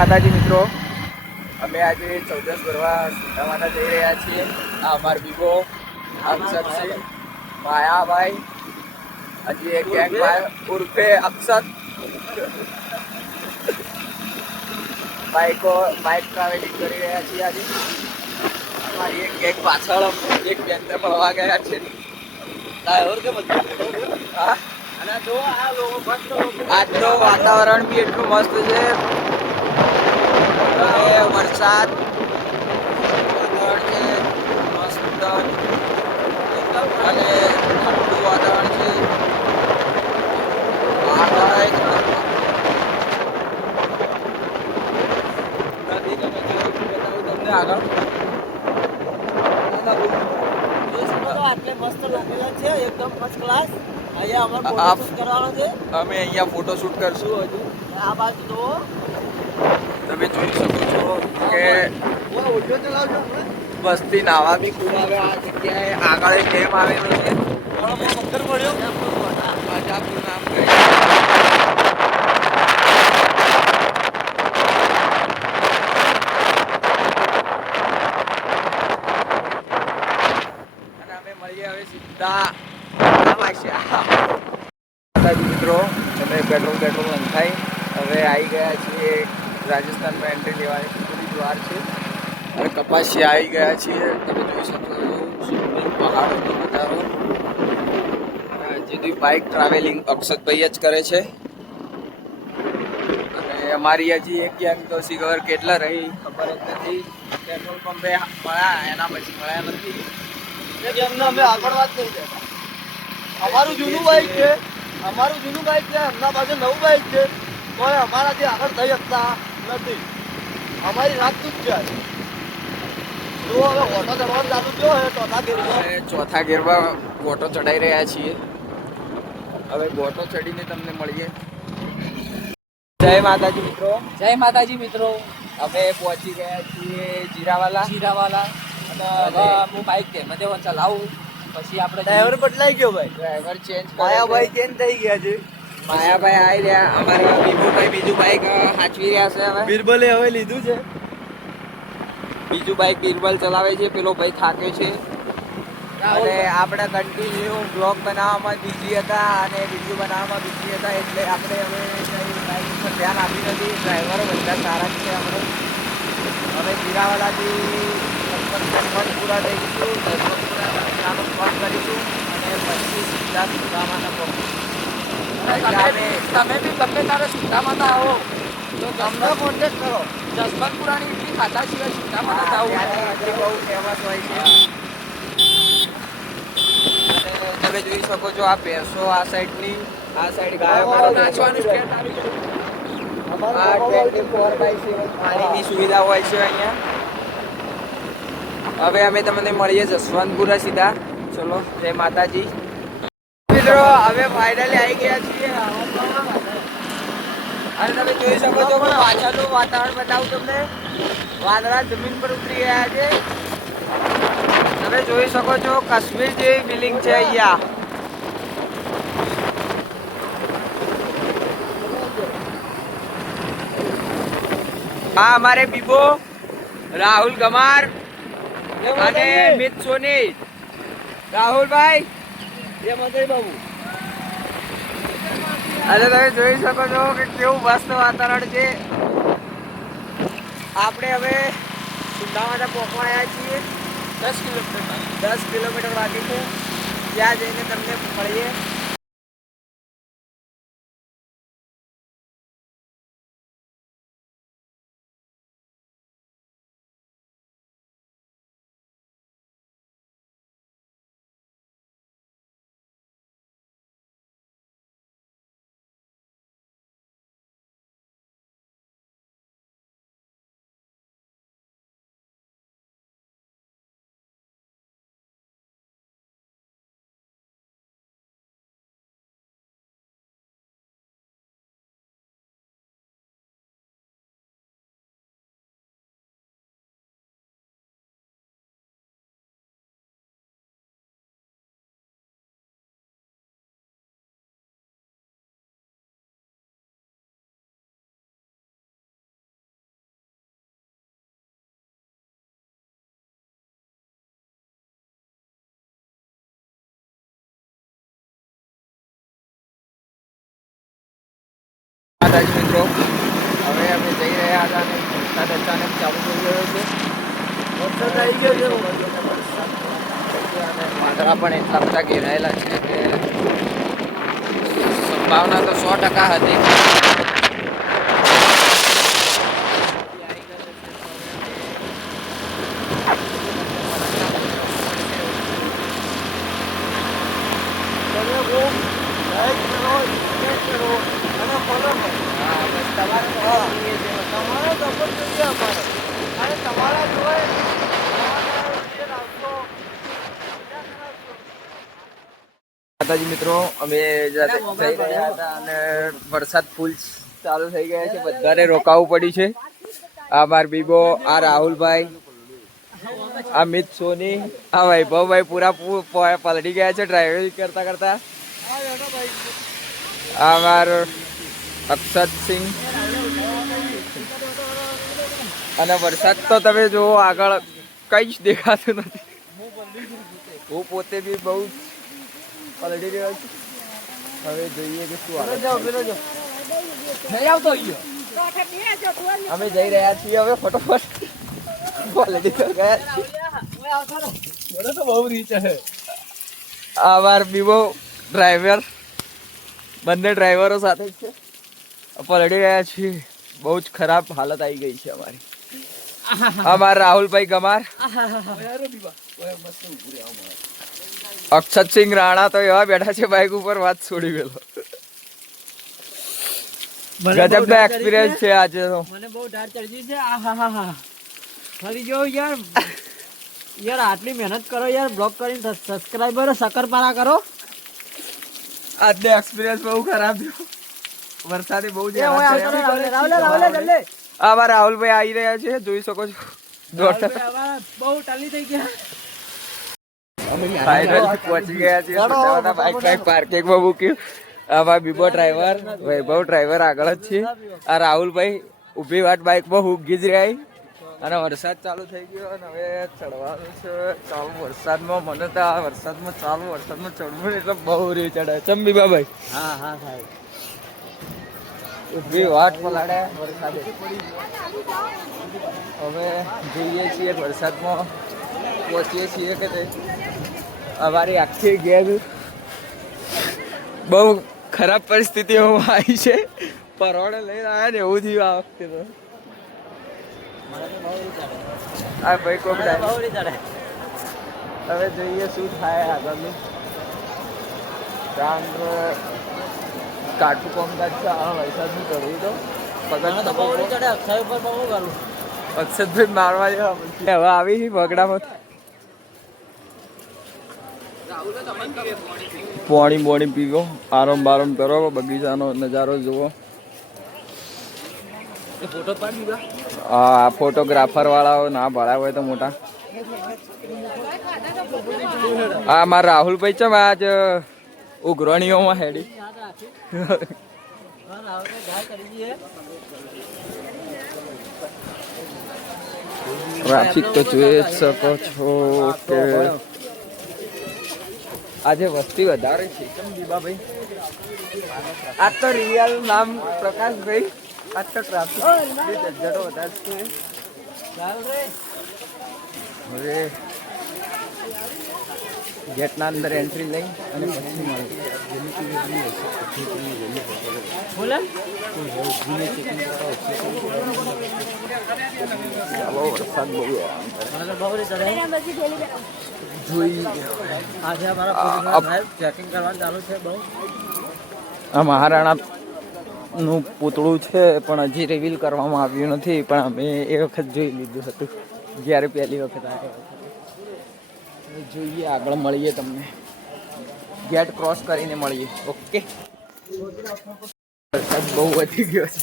માતાજી મિત્રો, અમે આજે ચૌદસ ભરવા સુંધાવાના જઈ રહ્યા છીએ. આ અમાર બીબો અક્ષત, માયાભાઈ, હજી એક ગેંગ ઉર્ફે અક્ષત. બાઇક ટ્રાવેલિંગ કરી રહ્યા છીએ આજે. અમારી એક ગેંગ પાછળ એક બેનને મળવા ગયા છે. આજનું વાતાવરણ બી એટલું મસ્ત છે. વરસાદ વાતાવરણ છે મસ્ત અને ઠંડુ વાતાવરણ છે. તમને આગળ આટલે મસ્ત લોકેશન છે, એકદમ ફર્સ્ટ ક્લાસ. અહીંયા અમારે ફોટો શૂટ કરવાનો છે. અમે અહીંયા ફોટો શૂટ કરશું. હજુ આ બાજુ તો તમે જોઈ શકો છો કે વસ્તી નાવા બી ખૂબ આવે. આ જગ્યાએ આગળ એક ડેમ આવેલો છે. પથ્થર પડ્યો રાજાપુર નામ કહે. અને અમે મળીએ હવે સીધા મિત્રો. તમે પેટ્રોલ અંધાઈ હવે આવી ગયા છીએ. રાજસ્થાનમાં એન્ટ્રી લેવાની પૂરી દ્વાર છે અને કપાસિયા આવી ગયા છીએ. તમે જોઈ શકો છો સુંદર પહાડોનો નજારો. જેથી બાઇક ટ્રાવેલિંગ અક્ષતભાઈ જ કરે છે. અને અમારી હજી એક ગેંગ તો સિગર કેટલા રહી ખબર જ નથી. પેટ્રોલ પંપે મળ્યા, એના પછી મળ્યા નથી. અમે આગળ વાત કરી દે. અમારું જૂનું બાઇક છે, એમના પાસે નવું બાઇક છે, તો અમારાથી આગળ થઈ શકતા નથી. અમારી રાતનું જ છે. તો હવે ઓટો ચડવાનું ચાલુ થયો હોય ચોથા ગેરમાં ગોટો ચડાઈ રહ્યા છીએ. હવે ગોટો ચડીને તમને મળીએ. જય માતાજી મિત્રો. જય માતાજી મિત્રો. અમે પહોંચી ગયા છીએ જીરાવાલા. અને હું બાઇક કે મધે ચલાવું પછી આપણે ડ્રાઈવર બદલાઈ ગયો ભાઈ. Driver change. માયાભાઈ ચેન્જ થઈ ગયા છે. માયાભાઈ આવી રહ્યા. અમારા બીબુભાઈ બીજું બાઇક હાચવી રહ્યા છે. હવે બિરબલે હવે લીધું છે. બીજું બાઇક બિરબલ ચલાવે છે. પેલો ભાઈ થાકે છે. અને આપણે કન્ટિન્યુ બ્લોગ બનાવવામાં બિઝી હતા અને વિડીયો બનાવવામાં બિઝી હતા, એટલે આપણે હવે બાઇક ઉપર ધ્યાન આપી નથી. ડ્રાઈવરો બધા સારા છે. આપણે હવે જીરાવાલાથી લગભગ પૂરા થઈશું. દસમપુરાનો સ્પોટ કરીશું અને પછી સીધા સુદામાના તમે બી ગમે તારે સુદામાના આવો તો તમને કોન્ટેક્ટ કરો. જસવંતપુરાની ઇડલી ખાધા સિવાય સુદામાના આવું બહુ ફેમસ હોય છે. તમે જોઈ શકો છો આ ભેંસો આ સાઈડની, આ સાઈડ ગાયો નાચવાનું સ્ટેન્ડ આવી ગયું. આ 24/7 પાણીની સુવિધા હોય છે અહીંયા. હવે અમે તમને મળીએ જસવંતપુરા સીધા. ચલો, જય માતાજી મિત્રો. હવે ફાઇનલી આવી ગયા છીએ અને તમે જોઈ શકો છો પાછળનું વાતાવરણ બતાવું તમને. વાદળા જમીન પર ઉતરી ગયા છે. તમે જોઈ શકો છો કાશ્મીર જેવી ફિલિંગ છે અહીંયા. હા, અમારે બીબો રાહુલ ગમાર અને મિત સોની. રાહુલભાઈ બાબુ અને તમે જોઈ શકો છો કે કેવું મસ્ત વાતાવરણ છે. આપણે હવે સુંધાવાના પહોંચવા આવ્યા છીએ. 10 કિલોમીટર બાકી છે. ત્યાં જઈને તમને મળીએ. માતાજી મિત્રો, હવે અમે જઈ રહ્યા હતા અને વરસાદ અચાનક ચાલુ થઈ ગયો છે. વરસાદ આવી ગયો છે. અને વાદળા પણ એટલા બધા ઘેરાયેલા છે કે સંભાવના તો 100% હતી. તમે બહુ લાઈક કરો, શેર કરો અને ફોલો કરો. હા, બસ તમારે તો હા. જોઈએ છે. તમારો સપોર્ટ જોઈએ અમારે. અને તમારા જોડે નવા વિડીયો નાખશો. મજા કરાવશો. માતાજી મિત્રો, અમે જઈ રહ્યા હતા અને વરસાદ ફૂલ ચાલુ થઈ ગયા છે. બધાને રોકાવું પડ્યું છે. આ માર બીબો, આ રાહુલભાઈ, આ મિત સોની, આ વૈભવભાઈ પૂરા પલટી ગયા છે ડ્રાઇવિંગ કરતા કરતા. આ માર અક્ષતસિંહ. અને વરસાદ તો તમે જુઓ આગળ કઈ જ દેખાતું નથી. હું પોતે બી બહુ પલટી રહ્યો છું. હવે જોઈએ કે શું આવે. નહીં આવતો અહીંયા. અમે જઈ રહ્યા છીએ હવે ફટોફટ. પલટી તો ગયા છીએ. મને તો બહુ રીચ છે. આ વાર બીબો ડ્રાઈવર, બંને ડ્રાઈવરો સાથે જ છે. પલટી ગયા છીએ. બહુ જ ખરાબ હાલત આવી ગઈ છે અમારી. અમારા રાહુલભાઈ ગમાર, અક્ષતસિંહ રાણા તો એવા બેઠા છે બાઇક ઉપર, વાત છોડી ગયેલો. ગજબનો એક્સપિરિયન્સ છે આજે તો. મને બહુ ડાર ચડી છે. આહાહા ફરી જો યાર. યાર આટલી મહેનત કરો યાર, બ્લોગ કરીને સબસ્ક્રાઇબરો શકરપારા કરો. આજનો એક્સપિરિયન્સ બહુ ખરાબ થયો. વરસાદે બહુ જ હેરાન કર્યા. આમાં રાહુલભાઈ આવી રહ્યા છે, જોઈ શકો છો. બહુ ટાલી થઈ ગયા. ફાઇનલી પહોંચી ગયા છે. બાઇક પાર્કિંગમાં મૂક્યું. આમાં બીબો ડ્રાઈવર, વૈભવ ડ્રાઈવર આગળ જ છે. આ રાહુલભાઈ ઊભી વાટ બાઇકમાં ઊંઘી જ રહ્યા. અને વરસાદ ચાલુ થઈ ગયો અને હવે ચડવાનું છે. ચાલુ વરસાદમાં મને તો આ વરસાદમાં ચડવું એટલે બહુ રી ચડે. ચમ બીબાભાઈ? હા હા સાહેબ. ઊભી વાટ પલાડે વરસાદે. હવે જઈએ છીએ વરસાદમાં પહોંચીએ છીએ કે તે અમારી આખી ગેર બહુ ખરાબ પરિસ્થિતિઓમાં આવી છે. પરોડે લઈને આવ્યા ને એવું થયું આ વખતે તો. આ ભાઈ કોક હવે જોઈએ શું થાય આગળનું. કાઠું કોમકાજ છે આ વરસાદનું કરવું તો અક્ષતભાઈ મારવા જેવા હવે આવી બગડામાં પાણી પીવો, આરામ બારામ કરો, બગીચાનો નજારો જુઓ. હા, ફોટોગ્રાફર વાળાઓ ના ભાડા હોય તો મોટા. હા, મારા રાહુલભાઈ છે આજ ઉઘરણીઓમાં હેડી. ટ્રાફિક તો જોઈ શકો છો કે આજે વસ્તી વધારે છે. કેમ દીબાભાઈ? આ તો રિયલ નામ પ્રકાશભાઈ. આ તો ટ્રાફિક ઝંઝટો વધારે છે. હવે ગેટના અંદર એન્ટ્રી લઈ અને પછી ચાલો, વરસાદ બહુ જોઈએ. આજે અમારા ચેકિંગ કરવાનું ચાલુ છે. બહુ આ મહારાણાનું પૂતળું છે પણ હજી રિવીલ કરવામાં આવ્યું નથી. પણ અમે એ વખત જોઈ લીધું હતું જ્યારે પહેલી વખત આવ્યા. જોઈએ, આગળ મળીએ તમને. ગેટ ક્રોસ કરીને મળીએ. ઓકે. વરસાદ બહુ વધી ગયો છે.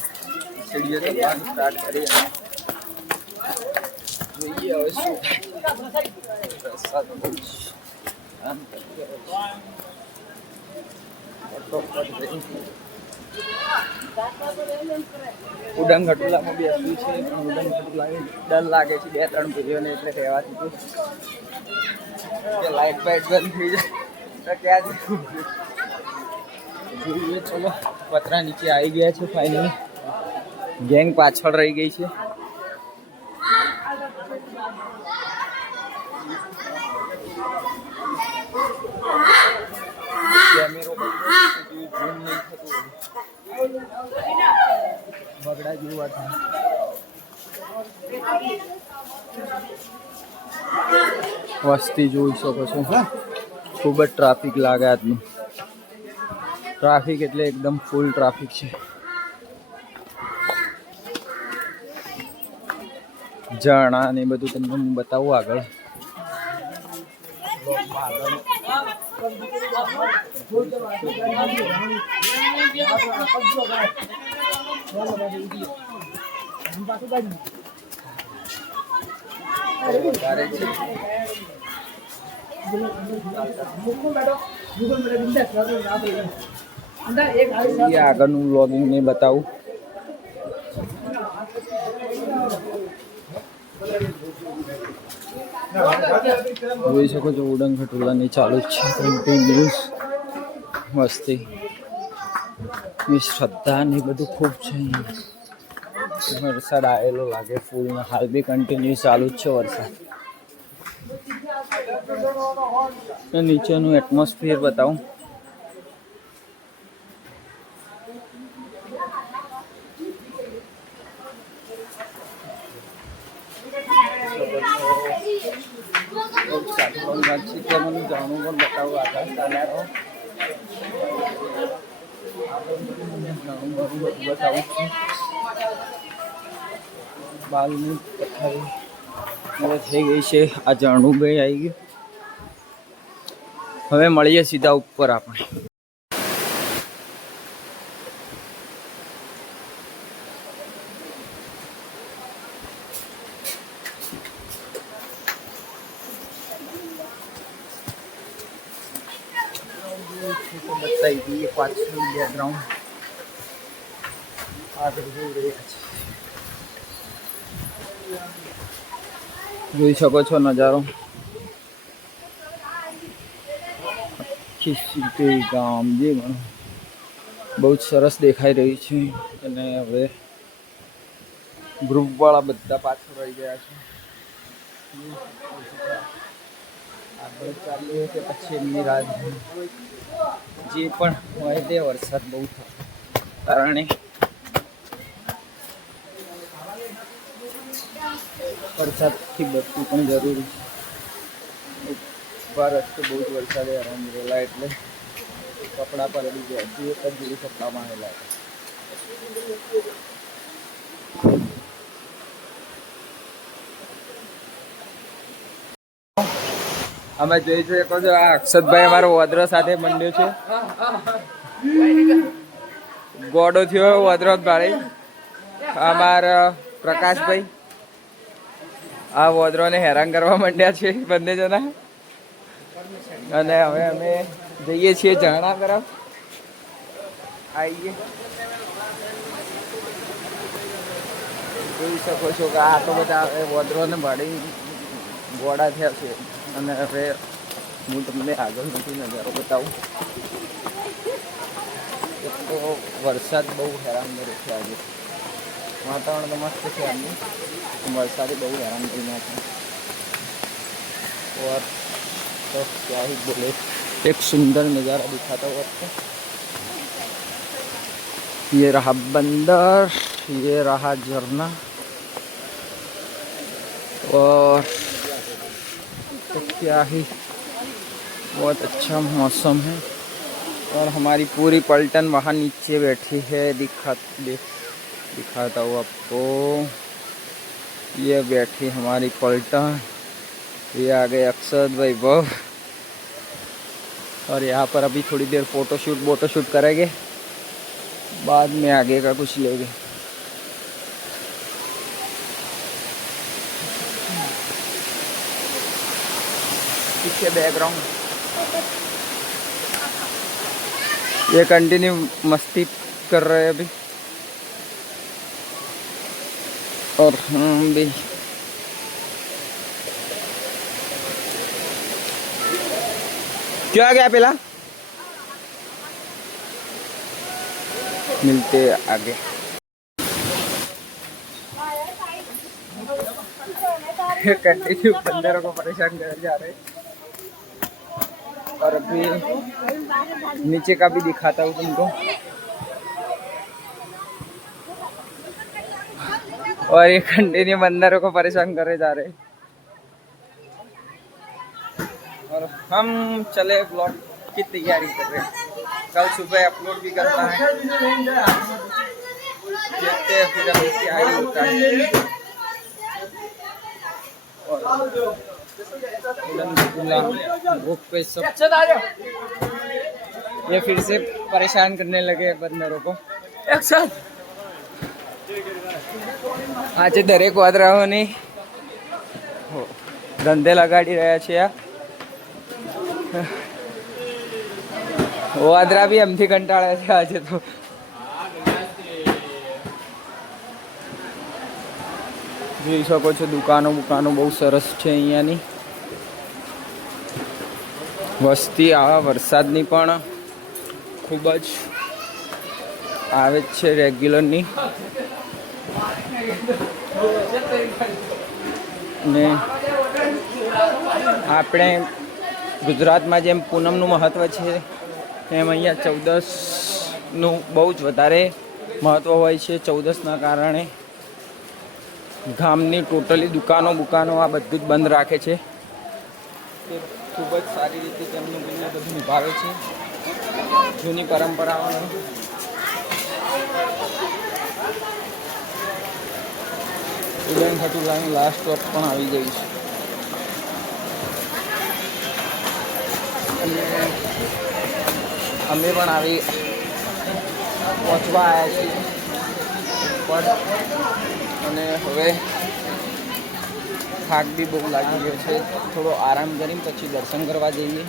સીડીઓ ચડવાનું સ્ટાર્ટ કરીએ. જોઈએ હવે શું થાય. વરસાદ બહુ ઉડન ખટોલામાં બેસવું છે પણ ઉડન ખટોલા ડર લાગે છે 2-3 પેઢીઓને એટલે રહેવાથી તો લાઈટ બાઈટ બંધ થઈ જાય તો ક્યાં જવું. જોઈએ, ચલો પતરા નીચે આવી ગયા છે ફાઇનલી. ગેંગ પાછળ રહી ગઈ છે. કેમેરો ઝૂમ નહીં થતું બગડા જેવું વસ્તી જોઈ શકો છો. ખૂબ જ ટ્રાફિક લાગે આજનું. ટ્રાફિક એટલે એકદમ ફૂલ ટ્રાફિક છે. ઝરણા ને બધું તમને હું બતાવું આગળ. આગળનું વ્લોગિંગ ને બતાવું. જોઈ શકો છો ઉડન ખટોલાની ચાલુ જ છે કન્ટિન્યુઅસ મસ્તી. એ શ્રદ્ધા ને બધું ખૂબ છે. વરસાદ આવેલો લાગે ફૂલ. હાલ બી કન્ટિન્યુ ચાલુ જ છે વરસાદ. નીચેનું એટમોસ્ફિયર બતાવું. જાણું પણ બતાવું આકાશ તાનારો બતાવું છું. બાલની પથારી થઈ ગઈ છે. આ જાણું ભાઈ આવી ગયું. હવે મળીએ સીધા ઉપર આપણે. બતાવી દઈએ પાછળ બેકગ્રાઉન્ડ આગળ જોઈ રહ્યા છે. જોઈ શકો છો નજારો. આખી ગામ જે બહુ જ સરસ દેખાઈ રહ્યું છે. અને હવે ગ્રુપવાળા બધા પાછળ રહી ગયા છે. આગળ ચાલીએ કે પછી એમની રાહ જે પણ હોય તે. વરસાદ બહુ કારણે વરસાદથી બચવું પણ જરૂરી છે. ઉપર રસ્તે બહુ જ વરસાદે હેરાન રહેલા એટલે કપડાં પલળી ગયા છે. એક જ જોડી કપડામાં આવેલા. અમે જોઈ શકો છો આ અક્ષતભાઈ અમારો વદ્ર સાથે મંડ્યો છે. ગોડો થયો વદ્ર ભાડે. અમારા પ્રકાશભાઈ આ વદ્રોને હેરાન કરવા માંડ્યા છે બંને જણા. અને હવે અમે જઈએ છીએ ઝરણા તરફ. આવીએ. જોઈ શકો છો કે આ તો બધા વદ્રોને ભાડે ગોડા થયા છે. અને હવે હું તમને આગળ નથી નજારો બતાવું. તો વરસાદ બહુ હેરાન કરે છે આજે. વાતાવરણ તો મસ્ત છે આજનું. वरसाद बहुत हैरान करना था। और तो क्या ही बोले, एक सुंदर नज़ारा दिखाता हुआ आपको। ये रहा बंदर, ये रहा झरना, और तो क्या ही बहुत अच्छा मौसम है। और हमारी पूरी पलटन वहाँ नीचे बैठी है, दिखाता हूँ आपको। ये बैठी हमारी पलटन, ये आ गए अक्षत वैभव, और यहाँ पर अभी थोड़ी देर फोटोशूट करेंगे, बाद में आगे का कुछ लेंगे। पीछे बैकग्राउंड ये कंटिन्यू मस्ती कर रहे हैं अभी, और हम भी क्या गया पहला, मिलते आगे। कंटिन्यू बंदरों को परेशान कर जा रहे हैं। और अभी नीचे का भी दिखाता हूँ तुमको। और ये कंटिन्यू बंदरों को परेशान करे जा रहे हैं। और हम चले ब्लॉग की तैयारी कर रहे हैं, कल सुबह अपलोड भी करना है। देखते हैं फिर अभी क्या ही होता है। और बुक पे सब ये फिर से परेशान करने लगे बंदरों को। આજે દરેક વાદરાઓની ધંધે લગાડી રહ્યા છે। વાદરા બી એમથી કંટાળે છે આજે તો। જોઈ શકો છો દુકાનો બહુ સરસ છે અહીંયાની। વસ્તી આવા વરસાદની પણ ખૂબ જ આવે જ છે રેગ્યુલરની। ને આપણે ગુજરાતમાં જેમ પૂનમનું મહત્ત્વ છે એમ અહીંયા 14નું બહુ જ વધારે મહત્ત્વ હોય છે। 14ના કારણે ગામની ટોટલી દુકાનો આ બધું જ બંધ રાખે છે। તે ખૂબ જ સારી રીતે તેમનું બધું નિભાવે છે જૂની પરંપરાઓનું। ઉડન ખટોલાનું લાસ્ટ સ્ટોપ પણ આવી ગયું છે અને અમે પણ આવી પહોંચવા આવ્યા છીએ ઉપર। અને હવે થાક બી બહુ લાગી ગયો છે, થોડો આરામ કરીને પછી દર્શન કરવા જઈએ,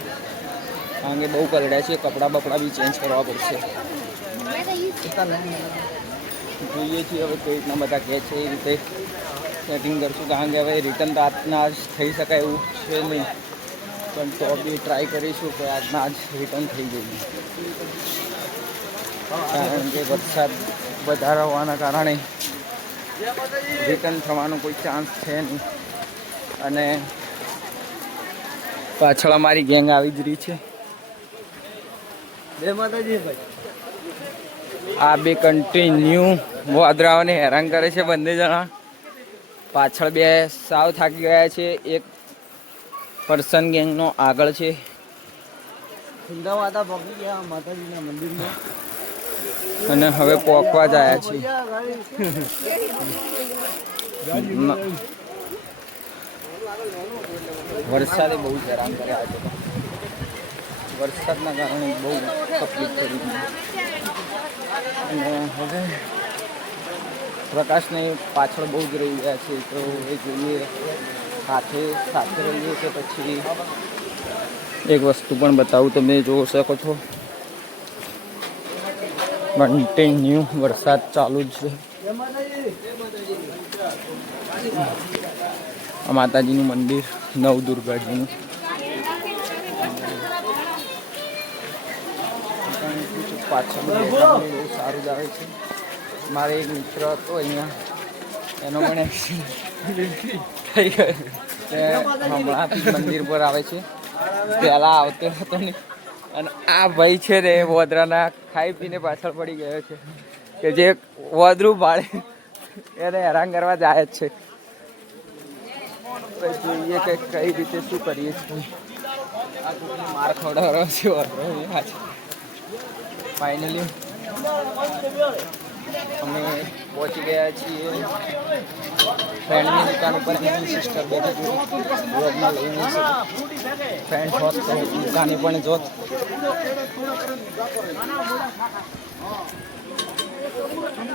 કારણ કે બહુ કરડ્યા છે। કપડાં બપડા બી ચેન્જ કરવા પડશે। જોઈએ છીએ હવે કઈ રીતના બધા કહે છે એ રીતે સેટિંગ કરશું, કારણ કે હવે રિટર્ન તો આજના જ થઈ શકાય એવું છે નહીં, પણ તો બી ટ્રાય કરીશું કે આજના જ રિટર્ન થઈ જઈએ, કારણ કે વરસાદ વધારે હોવાના કારણે રિટર્ન થવાનો કોઈ ચાન્સ છે નહીં। અને પાછળ અમારી ગેંગ આવી જ રહી છે। જય માતાજી ભાઈ। આ બે કન્ટિન્યુ વાદરાઓને હેરાન કરે છે બંને જણા। પાછળ બે સાવ થાકી ગયા છે, એક પર્સન ગેંગનો આગળ છે। સુંદર માતા પહોંચી ગયા માતાજીના મંદિરમાં અને હવે પહોંચવા જ આવ્યા છીએ। વરસાદે બહુ જ હેરાન કરે આજે તો, વરસાદના કારણે બહુ તકલીફ પડી ગઈ। અને હવે પ્રકાશને પાછળ બહુ જ રહી ગયા છે, તો એ જોઈએ સાથે રહીએ કે પછી એક વસ્તુ પણ બતાવું, તમે જોઈ શકો છો કન્ટિન્યુ વરસાદ ચાલુ જ છે। આ માતાજીનું મંદિર નવદુર્ગાજીનું પાછળ બહુ સારું જ આવે છે। મારે એક મિત્ર હતો અહીંયા, એનો પણ એક્સિડન્ટ થઈ ગયો, હમણાંથી મંદિર પર આવે છે, પહેલાં આવતો હતો નહીં। અને આ ભાઈ છે ને વોદરાના ખાઈ પીને પાછળ પડી ગયો છે, કે જે વોદરું ભાડે એને હેરાન કરવા જાય જ છે। જોઈએ કે કઈ રીતે શું કરીએ છીએ। આ કોઈને માર ખવડાવવાનો છે વોદરો। ફાઇનલી અમે પહોંચી ગયા છીએ ફ્રેન્ડની દુકાન ઉપર। એની સિસ્ટર બેઠી બ્લોગમાં લઈને ફ્રેન્ડ હોત તો દુકાને પણ જોત।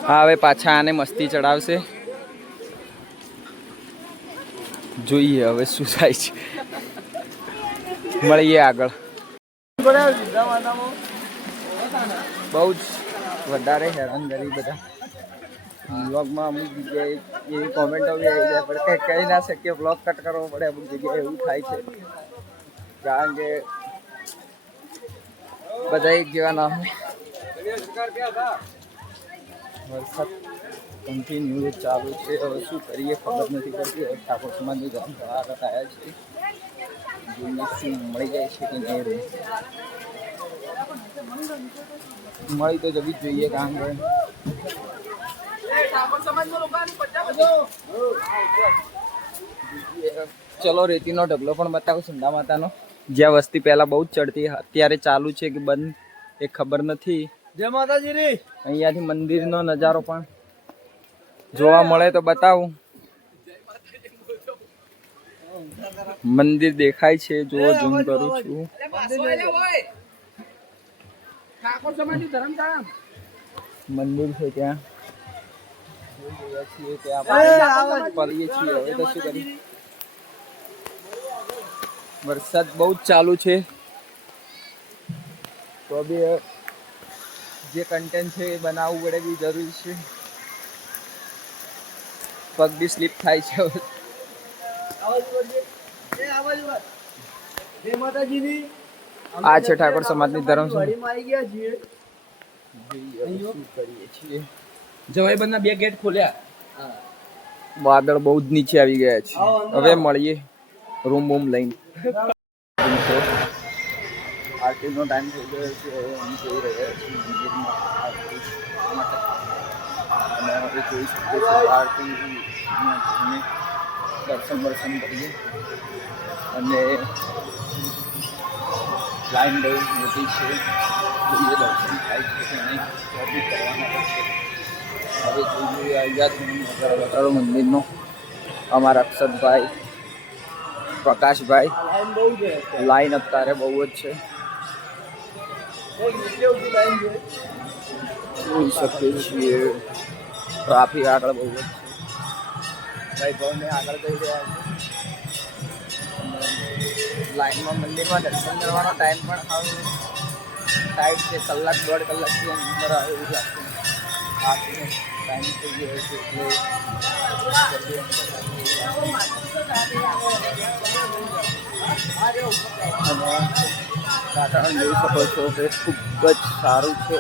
હા હવે પાછા આને મસ્તી ચડાવશે, જોઈએ હવે શું થાય છે। મળીએ આગળ। બહુ જ વધારે હેરાન કરી બધા બ્લોગમાં। અમુક જગ્યાએ એવી કોમેન્ટો બી આવી જાય, પણ કંઈ કહી ના શકીએ, બ્લોગ કટ કરવો પડે। અમુક જગ્યાએ એવું થાય છે, કારણ કે બધા એક જેવા ના હોય। વરસાદ કન્ટિન્યુ ચાલુ છે. હવે શું કરીએ ખબર નથી પડતી. હવે ઠાકોર સમાજની આવ્યા છે. જોઈએ શું મળી જાય છે કે નહીં. મળી તો જવી જ જોઈએ કામ કરે. ચલો રેતીનો ઢગલો પણ બતાવું સુંદા માતાનો, જ્યાં વસ્તી પહેલા બહુ જ ચડતી, અત્યારે ચાલુ છે કે બંધ એ ખબર નથી. જય માતાજી રી. અહીંયાથી મંદિરનો નજારો પણ જોવા મળે તો બતાવું. મંદિર દેખાય છે, જો ઝૂમ કરું છું. મંદિર છે ત્યાં છીએ, ત્યાં પડીએ છીએ. હવે તો શું કરીએ, વરસાદ બહુ જ ચાલુ છે. તો બી જે કન્ટેન્ટ છે એ બનાવવું પડે બી જરૂરી છે. પગ બી સ્લીપ થાય છે. જય માતાજીની. આ છે ઠાકોર સમાજની ધર્મશાળા. આવી ગયા છીએ. શું કરીએ છીએ, જવાઈ બંધના 2 ગેટ ખોલ્યા. વાદળ બહુ જ નીચે આવી ગયા છે. હવે મળીએ રૂમ બૂમ લઈને. આરતીનો ટાઈમ થઈ ગયો છે. હવે અમે જઈ રહ્યા છીએ મંદિરમાં આરતી માટે. અને હવે જોઈ શકીએ છીએ આરતીમાં જઈને દર્શન કરીએ. અને લાઈન બહુ મોટી છે, જોઈએ દર્શન થાય છે કે નહીં. બી કરવાના છે. હવે જોઈએ અહીંયા નજારો મંદિરનો. અમારા અક્ષતભાઈ, પ્રકાશભાઈ, લાઈન બહુ છે. લાઈન અત્યારે બહુ જ છે. જોઈ શકીએ છીએ ટ્રાફિક આગળ બહુ જ છે. ભાઈ ભાવને આગળ જઈ રહ્યા છે. લાઈનમાં મંદિરમાં દર્શન કરવાનો ટાઈમ પણ હવે ટાઈટ છે. કલાક 1.5 કલાકથી અંદર આવે એવું લાગતું. આરતીનો ટાઈમ થઈ ગયો છે એટલે વાતાવરણ જોઈ શકો છો કે ખૂબ જ સારું છે.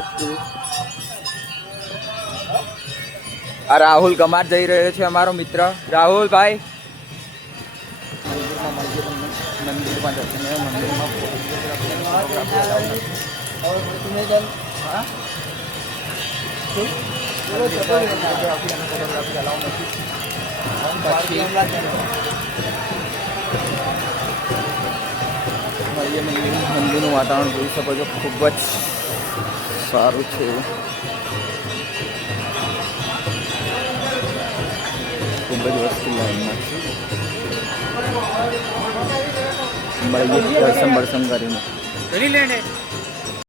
આ રાહુલ કમાર જઈ રહ્યો છે, અમારો મિત્ર રાહુલભાઈ. મંદિરમાં જશે ને મંદિરમાં મંદિરનું વાતાવરણ જોઈ શકો છો, ખૂબ જ સારું છે. ખૂબ જ વસ્તુ લાઈનમાં છે. મળીએ દર્શન કરીને.